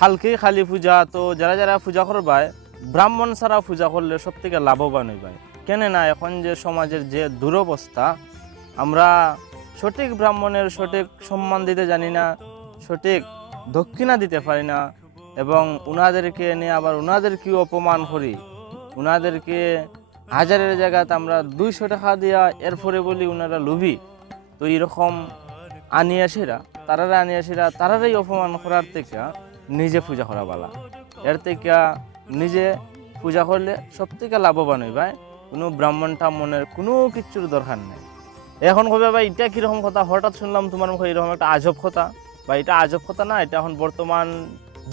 হালকেই খালি পূজা, তো যারা যারা পূজা করবায় ব্রাহ্মণ ছাড়া পূজা করলে সব থেকে লাভবান হইবাই। কেন না এখন যে সমাজের যে দুরবস্থা, আমরা সঠিক ব্রাহ্মণের সঠিক সম্মান দিতে জানি না, সঠিক দক্ষিণা দিতে পারি না, এবং উনাদেরকে নিয়ে আবার উনাদেরকেও অপমান করি, উনাদেরকে হাজারের জায়গাতে আমরা 200 টাকা দিয়া এরপরে বলি উনারা লোভী। তো এইরকম আনিয়াসীরা তারারাই অপমান করার থেকে নিজে পূজা করা বালা। এর থেকে নিজে পূজা করলে সব থেকে লাভবান হইবাই। কোনো ব্রাহ্মণ টাম্মনের কোনো কিচ্ছুর দরকার নেই। এখন কবে ভাই এটা কীরকম কথা, হঠাৎ শুনলাম তোমার মুখে এরকম একটা আজব কথা, বা এটা আজব কথা না, এটা এখন বর্তমান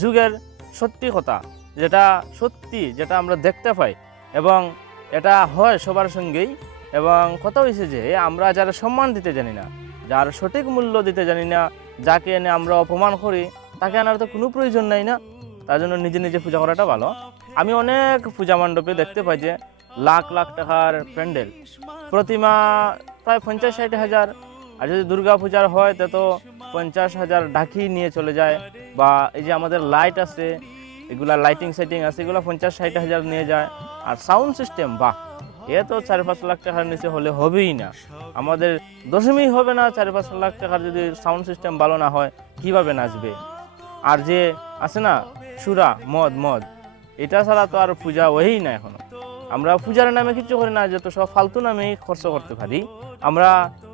যুগের সত্যি কথা, যেটা সত্যি, যেটা আমরা দেখতে পাই এবং এটা হয় সবার সঙ্গেই। এবং কথা হয়েছে যে আমরা যারা সম্মান দিতে জানি না, যার সঠিক মূল্য দিতে জানি না, যাকে এনে আমরা অপমান করি, তাকে আনার তো কোনো প্রয়োজন নাই না। তার জন্য নিজে নিজে পূজা করাটা ভালো। আমি অনেক পূজা মণ্ডপে দেখতে পাই যে লাখ লাখ টাকার প্যান্ডেল, প্রতিমা প্রায় 50-60 হাজার, আর যদি দুর্গা পূজার হয় তা তো 50,000 ঢাকি নিয়ে চলে যায়। বা এই যে আমাদের লাইট আছে, এগুলা লাইটিং সেটিং আছে, এগুলো 50-60 হাজার নিয়ে যায়। আর সাউন্ড সিস্টেম, বাহ, এ তো 4-5 লাখ টাকার নিচে হলে হবেই না। আমাদের দশমী হবে না 4-5 লাখ টাকার যদি সাউন্ড সিস্টেম ভালো না হয়, কিভাবে নাচবে? আর যে আছে না সুরা, মদ, এটা ছাড়া তো আর পূজা হবেই না। এখনো আমরা পূজার নামে কিছু করি না, যত সব ফালতু নামেই খরচ করতে পারি। আমরা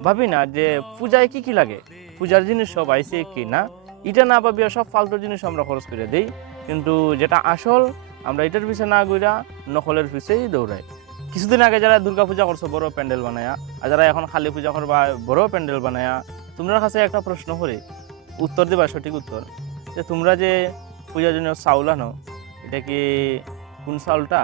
ভাবি না যে পূজায় কি কি লাগে, পূজার জিনিস সব আইসে কি না, এটা না ভাবিয়া সব ফালতু জিনিস আমরা খরচ করে দিই। কিন্তু যেটা আসল, আমরা এটার পিছিয়ে না ঘুরা নকলের পিছিয়েই দৌড়াই। কিছুদিন আগে যারা দুর্গা পূজা করছো বড় প্যান্ডেল বানায়া, আর যারা এখন খালি পূজা করবা বড় প্যান্ডেল বানায়া, তোমরা কাছে একটা প্রশ্ন করি, উত্তর দিবা সঠিক উত্তর, যে তোমরা যে পূজার জন্য চাউল আনো, এটা কি কোন চাউলটা,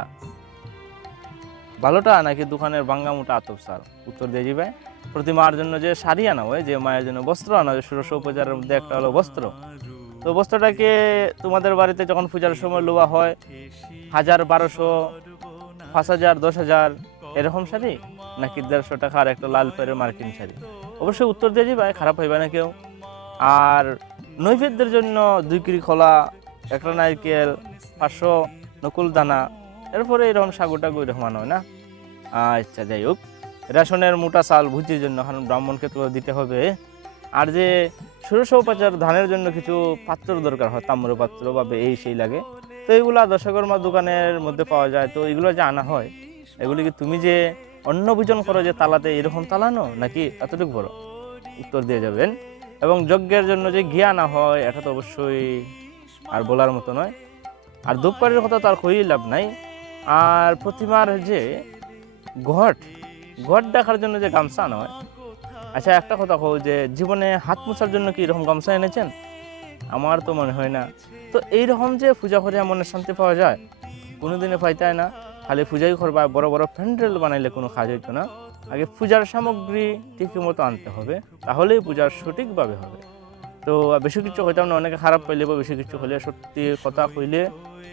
ভালোটা নাকি দোকানের বাঙ্গা মোটা আতপ চাল? উত্তর দিয়ে যাবে। প্রতিমার জন্য যে শাড়ি আনা হয়, যে মায়ের জন্য বস্ত্র আনা হয়, ষোড়শ উপচারের মধ্যে একটা হলো বস্ত্র। তো বস্ত্রটাকে তোমাদের বাড়িতে যখন পূজার সময় লোয়া হয় 1000, 1200, 5000, 10,000 এরকম শাড়ি, নাকি 150 টাকার একটা লাল পেরের মার্কিন শাড়ি? অবশ্যই উত্তর দিয়ে যাবে, খারাপ হইবে না কেউ। আর নৈবেদ্যের জন্য 2 কিরি খোলা, একটা নারকেল, 500 নকুল দানা, এরপরে এরকম সাগুটাগু এরকম আনা হয় না। আচ্ছা, যাই হোক, রেশনের মোটা চাল ভুজির জন্য, কারণ ব্রাহ্মণকে তো দিতে হবে। আর যে ষোড়শ উপাচার ধানের জন্য কিছু পাত্র দরকার হয়, তাম্র পাত্র বা এই সেই লাগে, তো এগুলা দশকর্মা দোকানের মধ্যে পাওয়া যায়। তো এগুলো যে আনা হয়, এগুলি কি তুমি যে অন্ন ভোজন করো যে তালাতে, এরকম তালানো নাকি এতটুকু বড়? উত্তর দিয়ে যাবেন। এবং যজ্ঞের জন্য যে ঘি আনা হয়, এটা তো অবশ্যই আর বলার মতো নয়। আর ধূপকাঠির কথা তো আর কই লাভ নাই। আর প্রতিমার যে ঘট দেখার জন্য যে গামছা আনা হয়, আচ্ছা একটা কথা কও, যে জীবনে হাত মোছার জন্য কি এরকম গামছা এনেছেন? আমার তো মনে হয় না। তো এইরকম যে পূজা করে মনে শান্তি পাওয়া যায়, কোনোদিনে পাইতায় না। খালি পূজাই করবা, বড় বড় প্যান্ডেল বানাইলে কোনো কাজ হইতো না। আগে পূজার সামগ্রী ঠিক মতো আনতে হবে, তাহলেই পূজার সঠিকভাবে হবে। তো বেশি কিছু হইতাম না, অনেকে খারাপ পাইলে বা বেশি কিছু হলে, সত্যি কথা কইলে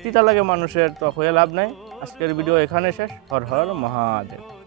তিতা লাগে মানুষের, তো হয়ে লাভ নাই। আজকের ভিডিও এখানে শেষ। হর হর মহাদেব।